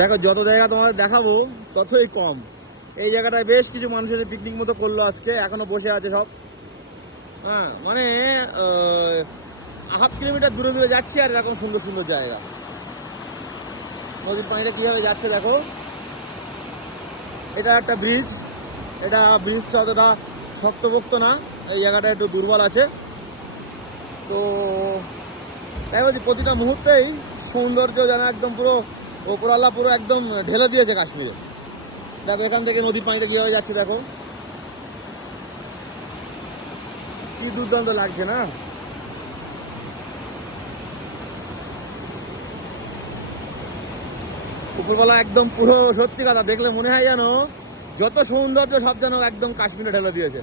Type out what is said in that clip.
দেখো যত জায়গা তোমাদের দেখাবো ততই কম। এই জায়গাটায় বেশ কিছু মানুষ এসে পিকনিক মতো করলো আজকে, এখনো বসে আছে সব। হ্যাঁ মানে 1/2 কিলোমিটার দূরে দূরে যাচ্ছি আর এরকম সুন্দর সুন্দর জায়গা। নদীর পানিটা কিভাবে যাচ্ছে দেখো। এটা একটা ব্রিজ, এটা ব্রিজটা অতটা শক্তপোক্ত না, এই জায়গাটা একটু দুর্বল আছে। তো তাই বলছি প্রতিটা মুহূর্তেই সৌন্দর্য যেন একদম পুরো ওপরওয়ালা পুরো একদম ঢেলে দিয়েছে কাশ্মীরে। দেখো এখান থেকে নদীর পানিটা কিভাবে যাচ্ছে দেখো, কি দুর্দান্ত লাগছে না। উপরবেলা একদম পুরো সত্যি কথা দেখলে মনে হয় যেন যত সৌন্দর্য সব যেন একদম কাশ্মীরে ঢেলে দিয়েছে।